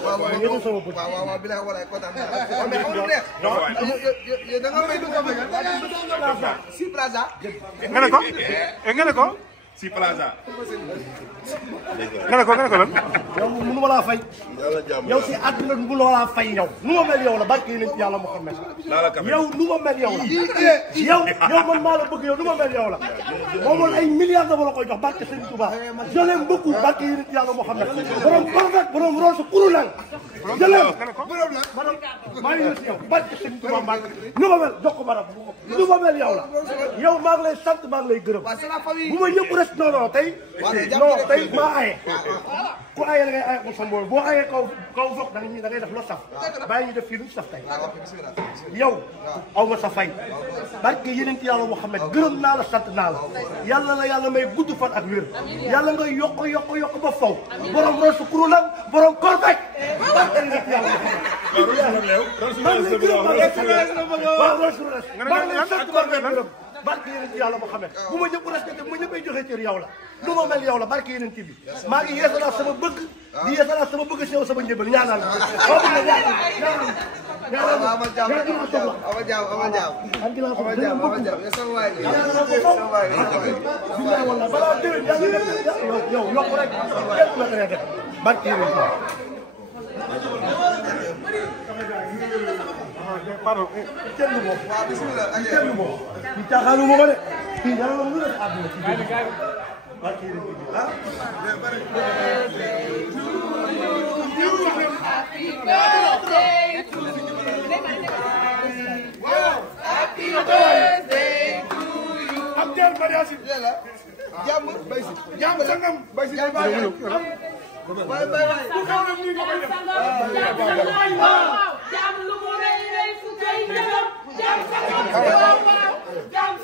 waaw bilaay walaay kontaan naa mais xam nga da nga may dugg si plaza nga ne ko si plaza nga ne ko lan yow mënu ma laa fay yow si àdduna mënu ma laa fay yow nu ma mel yow la barke nañ ci yàlla Muhammad yow nu ma mel yow la yow man maa la bëgg yow nu ma mel yow la moomoon ay milliards dama la koy jox barke Sëñ Touba je l'aime beaucoup barke nañ ci yàlla Muhammad borom parfait borom roosu kuru nang je l'aime maa ngi si yow barke Sëñ Touba Mbacke nu ma mel jox ko barab nu ma mel yow la yow maa ngi lay sant maa ngi lay gërëm bu ma ñëpp rek non tey maa aye ku aye da ngay aye ko sa mbool boo ayee kaw foog da ngay def lo saf bàyyi ñu def fii lu saf tey yow aw ma sa fay barke yeneen ci yàlla Muhammad gërëm naa la sant naa la yàlla may gudd fan ak wér yàlla nga yokk ba faw borom rosu kuru nag borom korbek barke yeneen ci yàlla Muhammad barke yeneen ci yàlla Muhammad bu ma ñëpp respecté bu ma ñëppay joxe cër yow la lu ma mel yow la barke yeneen ci bi maa ngi yeesalaat sama bëgg di yeesalaat sama bëgg si yow sama njëbal ñaanal yow yokk rek barke yeneen ci pardon kenn du moom kenn du moom ci caaxaanu ma de kii yàlla la mu def àdduna ci biir barke yi ah happy birthday to you Abdel Mariasi jàmm bay si jàmm sangam bay si bay ku xaw na ni ko koy def jàmm lu mu rëy rëy fu koy jëlam jàmm sangam jàmm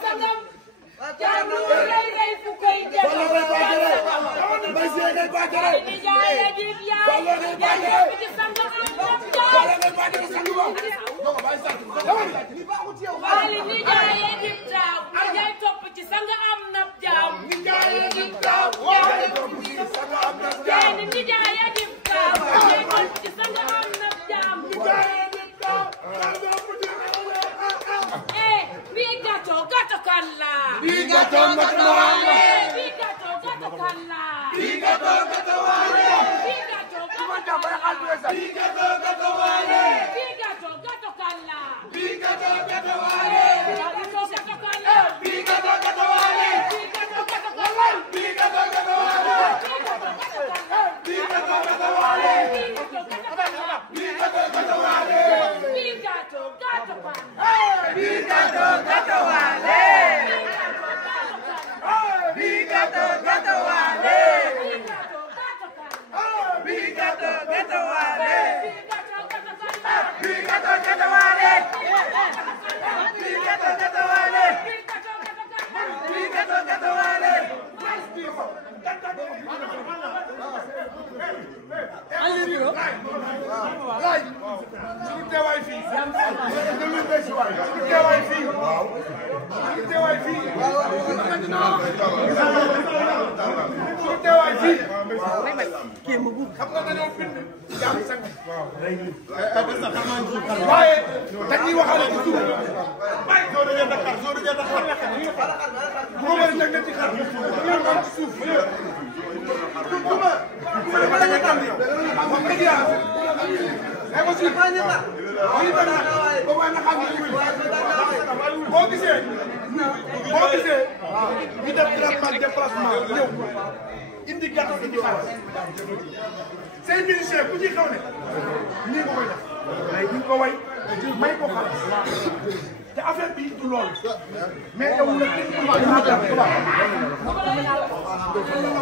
sangam jàmm lu mu rëy rëy fu koy jëlam ni jaay dib yaay jaay ci sangam wali ni jaay dib taaw jaay topp ci sanga am nab jaam ni jaay dib taaw jaay topp ci sanga am nab jaam ni jaay dib taaw jaay topp ci sanga am nab jaam ni jaay dib taaw bi gato kalla bi gato wale bi gato kalla bi gato wale bi gato wale bi gato wale bi gato kalla bi gato wale bi gato wale indi gàttal indi xaalis say ministère ku ci xaw ne nii nga koy def day di ko way may ko xaalis te affaire bi du loolu mais yow la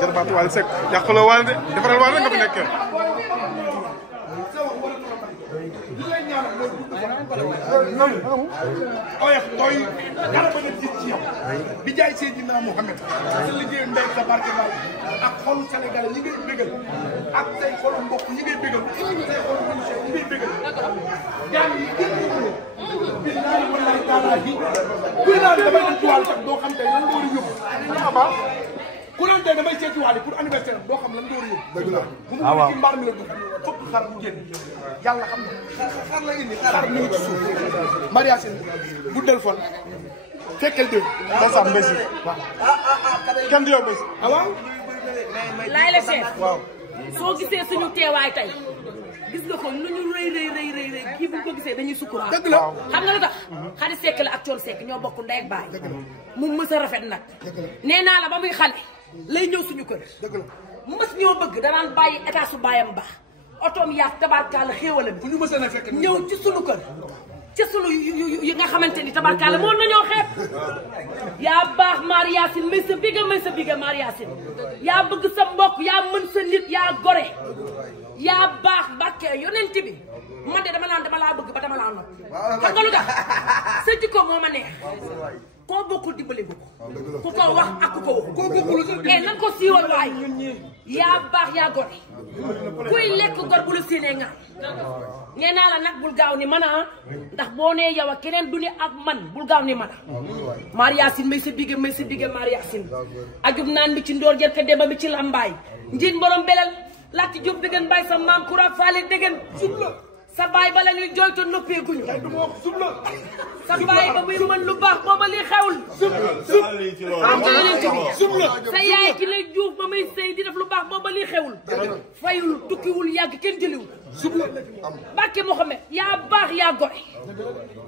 jarbaatu Wally Seck yàqaloo Wally de defaral Wally nga fi nekkee oyof tooy dara ba nga tiit ci yow bi jaay Seydina Mouhamed sa liggéey ndey sa barke bal ak xolu Sénégal yi ngay bégal ak say xolu mbokk yi ngay bégal say xolu ministère yi ngay bégal jaan yi kenn ñëwuloo billahi wallahi taala yi kuy naan damay dem ci wàllu sax doo xam tey lan nga war a yóbbu ku naan tey damay seeti waale pour anniversaire doo xam lan nga war a yóbbu dëgg la bu mu ci mbaar mi la dugg fokk xar bu génn yàlla xam na xar la indi xar mi ngi ci suuf Maria Sine guddal fon fekkal dé da sax mbési waaw kenn du yow bés waaw laay la chef waaw soo gisee suñu teewaay tey gis nga ko lu ñu rëy kii bu ñu ko gisee dañuy sukuraat dëgg la xam nga lu tax Xadi Seck la ak Coon Seck ñoo bokk ndey ak baay mu mës a rafet nag nee naa la ba muy xale lay ñëw suñu kër mës ñoo bëgg danaan bàyyi état su baayam baax otoom yaag tabarkaala xéewalam bu ñu mës a fekk ñëw ci suñu kër ci sunu yi nga xamante ni tabarkaala moo nañoo xeeb yaa baax Maria Sine may sa biga Maria Sine yaa bëgg sa mbokk yaa mën sa nit yaa gore yaa baax Mbàkke yonent bi man de dama laa bëgg ba dama laa nopp xam nga lu tax sa jikko moo ma neex koo bokkul dimbali ko ku ko wax ak ku ko wax koo bokkul nan ko siiwal waay yaa baax yaa gore kuy lekk gor bu la séenee nga nee naa la nag bul gaaw ni man a ndax boo nee yow ak keneen du ni ak man bul gaaw ni man a Maria Sine may sa bige Maria Sine ajub naan mi ci ndoor jërte demba mi ci lambaay njiin borom belal laati jóg dëggan bàyyi sa maam kura faale dëggan subla sa baay ba la ñuy jooytu noppee guñu sa baay ba muy mën lu baax booba li xewul subla sa yaay ki lay juuf ba muy sëy di def lu baax booba li xewul fayul tukkiwul yàgg kenn jëliwul subla Mbàkke Mohamed yaa baax yaa gore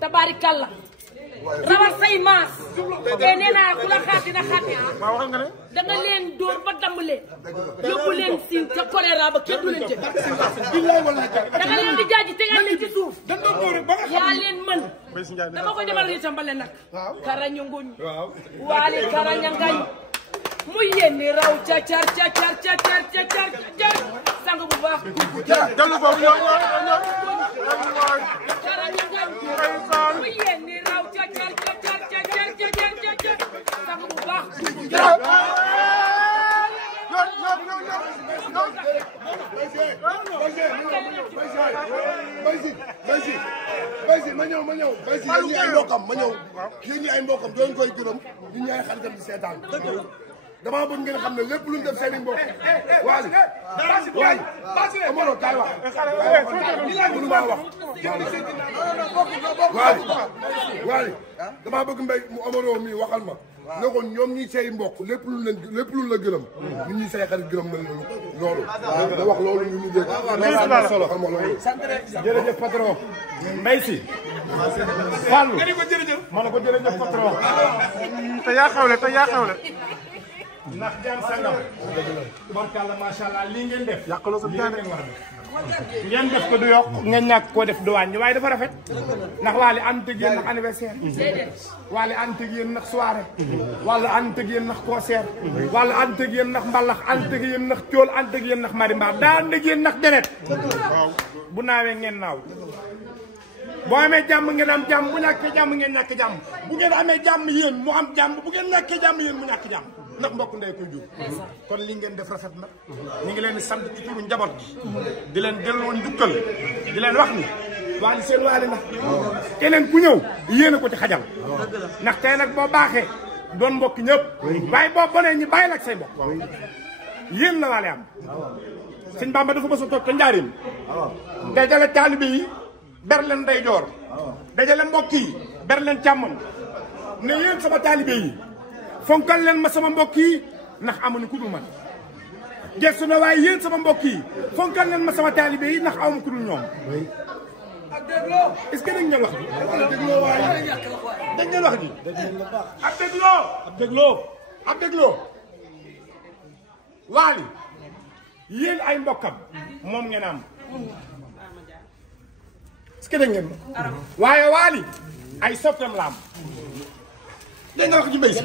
tabaarikàlla rawat say maas te nee naa ku la xaati na xaati da nga leen dóor ba damm leen yóbbu leen siin ca choléra ba kenn du leen jël da nga leen di jaaji tegal leen ci suuf yaa leen mën dama koy demal riitam ba leen nag karañu nguñ waali karaña ngañ mu yénni raw ca car sang bu baax dellu foofu ñoo karaña ngañ mu yénni raw ca car sang bu baax Baysi ma ñëw Baysi yéen ñi ay mbokkam ma ñëw yéen ñi ay mbokkam doon koy gërëm ñun ñi ay xaritam di seetaan dama bëgg ngeen xam ne lépp lu ñu def seen i mbokk waali Omaro kaay wax mënu maa wax waali dama bëgg mbay mu Omaro mi waxal ma ne ko ñoom ñi say mbokk lépp lu la gërëm ñun ñi say xarit gërëm nañ loolu da wax loolu ñu dégg solo xam nga loolu jërëjëf patron Mbaye Sy Fallou ma ne ko jërëjëf patron te yaa xewle ndax jaan sangam tubarkalla macha allah lii ngeen def yàqaloo sa jaan ngeen def ko du yokk ngeen ñàkk koo def du wàññi waaye dafa rafet ndax waale ànd ak yéen ndax anniversaire waale ànd ak yéen ndax soirée wala ànd ak yéen ndax concert wala ànd ak yéen ndax mbalax ànd ak yéen ndax cool ànd ak yéen ndax marimba daa ànd ak yéen ndax deret bu naawee ngeen naaw boo amee jàmm ngeen am jàmm bu ñàkkee jàmm ngeen ñàkk jàmm bu ngeen amee jàmm yéen mu am jàmm bu ngeen ñàkkee jàmm yéen mu ñàkk jàmm ndax mbokk ndey koy jur kon li ngeen def rafet na ñu ngi leen di sant ci turu njaboot di leen delloo njukkal di leen wax ni waali seen waali na keneen ku ñëw yéen a ko ci xajal ndax tey nag boo baaxee doon mbokk ñëpp waaye boo bonee ñi bàyyi la ak say mbokk yéen la waale am sëñ Bamba dafa mës a toog ca njaarim dajale taalibe yi ber leen ndeyjoor dajale mbokk yi ber leen càmmoñ ne yéen sama taalibe yi fonkal leen ma sama mbokk yi ndax amuñu ku dul man gestu na waaye yéen sama mbokk yi fonkal leen ma sama taalibe yi ndax amuñu ku dul ñoom est-ce que dañ ngeen wax ji dégloo waaye dañ ngeen wax ji ab dégloo waali yéen ay mbokkam moom ngeen am est-ce que dañ ngeen waaye waali ay soppeem la am dégg nga wax ji Mbaye Sy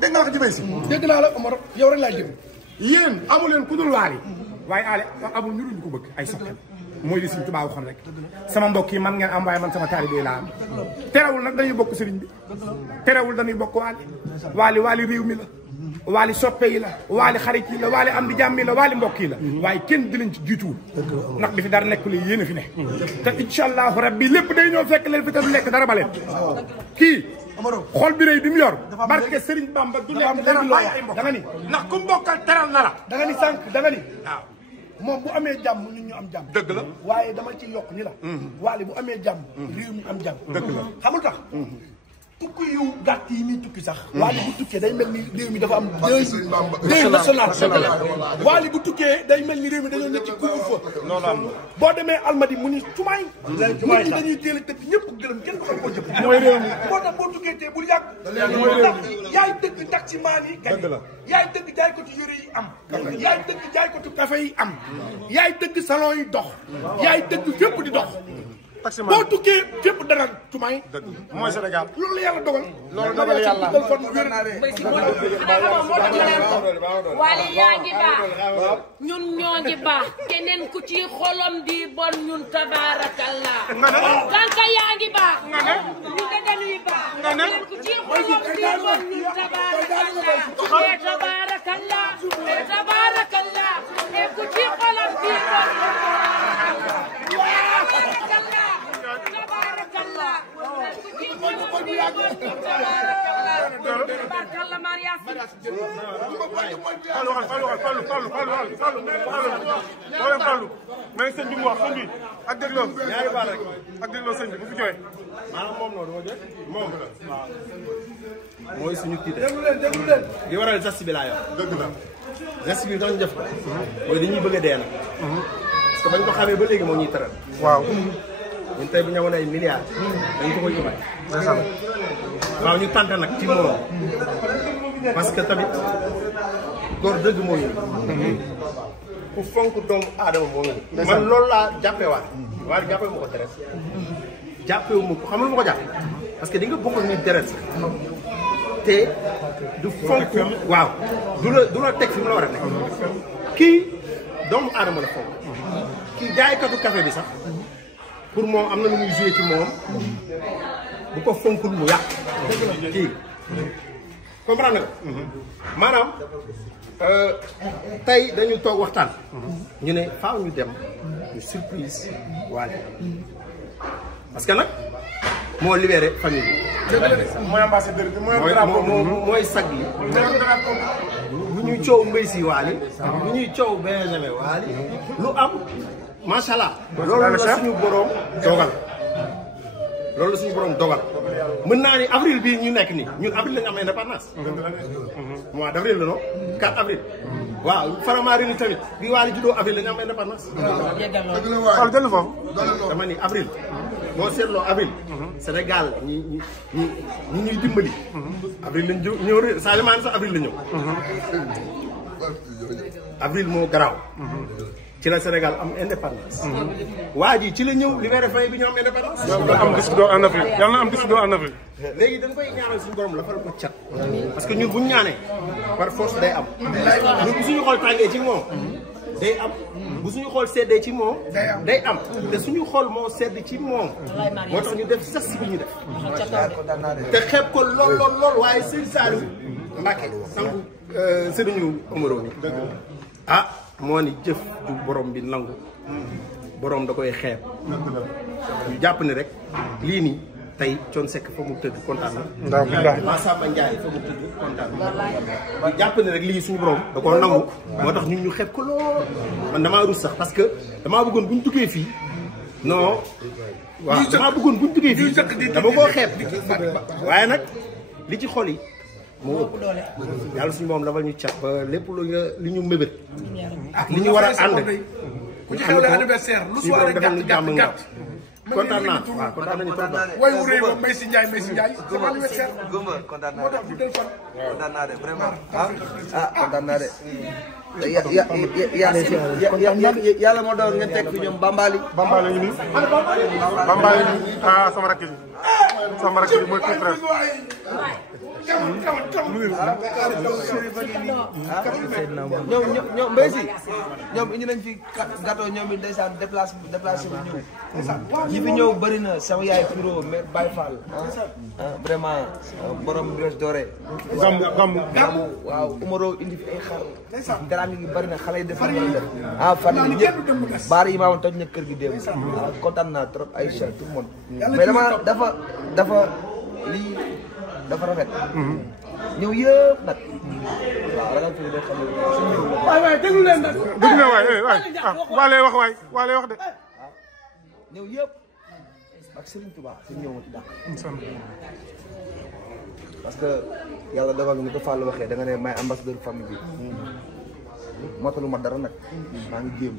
dégg nga wax ji Mbaye Sy dégg naa la Omar yow rek laay dégg yéen amu leen ku dul waali waaye aale amul ñu dul ko bëgg ay soppeem mooy li Sëriñ Tuubaa waxoon rek sama mbokk yi man ngeen am waaye man sama taalibe laa am terewul nag dañuy bokk sëriñ bi terewul dañuy bokk waali réew mi la waali soppe yi la waali xarit yi la waali am di jàmm yi la waali mbokk yi la waaye kenn di leen ci jiituwul ndax bi fi dara nekkul yéen a fi ne te incha allahu rabbi lépp day ñëw fekk leen fi te du lekk dara ba leen kii xol bi rëy bi mu yor barke Serigne Bamba du lekk dara bàyyi ay mbokk da nga ni ndax ku mbokkal teral na la da nga ni sànq da nga ni waaw moom bu amee jàmm ñun ñu am jàmm dëgg la waaye dama ci yokk ni la waali bu amee jàmm réew mi am jàmm dëgg la xamul tax tukki yu gàtt yi muy tukki sax waali bu tukkee day mel ni réew mi dafa am deuil national waali bu tukkee day mel ni réew mi dañoo nekk ci couvre-feu boo demee Almadi mu ni cumaay nit ñi dañuy teel a tëkk ñëpp gërëm kenn xam koo jëf mooy réew mi moo tax boo tukkee tee bul yàgg ndax yaay dëgg taximaan yi gañ yaay dëgg jaaykatu yëre yi am yaay dëgg jaaykatu café yi am yaay dëgg salon yi dox yaay dëgg fépp di dox boo tukkee fépp dara cumaay mooy Sénégal loolu yàlla dogal loolu dogal yàlla wali yaa ngi baax ñun ñoo ngi baax keneen ku ci xolom di bon ñun tabarakallah tanka yaa ngi baax ñu nga dañuy baax keneen ku ci xolom di bon ñun tabarakallah tabarakallah e ku ci xolom di bon Barkalla Maria Fallu mais sëñ bi mu wax sëñ bi ak dégloo ñaari baal rek ak dégloo sëñ bi bu fi joxe maanaam moom noonu dama jël moom mooy suñu tiite li waral geste bi laa yor dëgg la geste bi dañ def ko mooy dañuy bëgg a dee nag parce que bañ ko xamee ba léegi moo ñuy tëral waaw ñun tey bu ñu amoon ay milliards dañ ko koy yóbbaale waaw ñu tànte nag ci moom parce que tamit góor dëgg moo ñu ku fonk doomu aadama moo ñu man loolu laa jàppee waaye jàppee ma ko deret jàppee wu ma ko xam nga lu ma ko jàpp parce que di nga bokk ni deret te du fonk waaw du la teg fi mu la war a nekk kii doomu aadama la fonk kii jaaykatu café bi sax pour moom am na lu muy joué ci moom bu ko fonkul mu yàq kii comprendre nga maanaam tey dañu toog waxtaan ñu ne faaw ñu dem ñu surprise Wally parce que nag moo libéré famille bi mooy ambassadeur bi mooy sag yi bu ñuy coow Mbaye Sy Wally bu ñuy coow Benjamin Wally lu am macha allah loolu la suñu borom dogal loolu la suñu borom dogal mën naa ni avril bii ñu nekk nii ñun avril la ñu am indépendance mois d' avril la non 4 avril waaw Faramareen tamit bi Wally juddoo avril la ñu am indépendance Fall jël foofu dama ni avril boo seetloo avril Sénégal ñi ñuy dimbali avril lañ ñëw Sadio Mané sax avril la ñëw avril moo garaaw ci la Sénégal am indépendance. waa ji ci la ñëw libéré fay bi ñu am indépendance. yàlla am disque d'or en Afrique yàlla na am disque d'or en Afrique. léegi dañ koy ñaanal suñu borom la fal ko cat. parce que ñun bu ñu ñaanee par force day am. ñun bu suñu xool tàngee ci moom. day am bu suñu xool seddee ci moom. day am te suñu xool moo sedd ci moom. moo tax ñu def sas bi ñu def. te xeeb ko lool waaye Serigne Saliou Mbacké sangu Serigne Omaro bi ah. moo ni jëf ju borom bi nangu borom da koy xeeb ñu jàpp ni rek lii nii tey Thione Seck fa mu tëdd kontaan na Massamba Ndiaye fa mu tëdd kontaan na ñu jàpp ni rek lii suñu borom da koo nangu moo tax ñun ñu xeeb ko lool man damaa rus sax parce que damaa bëggoon bu ñu duggee fii non waaw damaa bëggoon bu ñu duggee fii dama koo xeeb waaye nag li ci xol yi moo ëpp yàlla suñu moom dafal ñu cat ba lépp li ñu mébét ak li ñu war a ànd ku ci xew le anniversaire lu soir rek gàtt gàtt kontaan naa waaw kontaan nañu trop way wu rëy moom Mbaye Sy Ndiaye sama anniversaire Gumba kontaan naa moo tax bu del fan kontaan naa de vraiment kontaan naa de yàlla moo doon ngeen teg fi ñoom Bambali ngi nii Bambali ah sama rakk ji sama rakk bi mooy tout frère. ñoom mbay si ñoom indi nañ fi gâteau ñoom it ndeysaan déplacé bu ñëw ñi fi ñëw bëri na sama yaay Piro mais Baye Fall vraiment borom Brioche Dorée Gammu waaw Umaro indi fi ay xar daraam yi bëri na xale yi def fan yi ñëpp baar yi maamoon toj na kër gi démb kontaan naa trop Aïcha tout le monde mais dafa lii dafa rafet ñëw yëpp nag waaw ragal fi de xam ne waay déglu leen nag dégg na waay waa lay wax de ñëw yëpp ak Serigne Touba suñu ñëw ma ci dàq parce que yàlla dogal nga ko Fall waxee da nga ne may ambassadeur famille bi motalu ma dara nag maa ngi jéem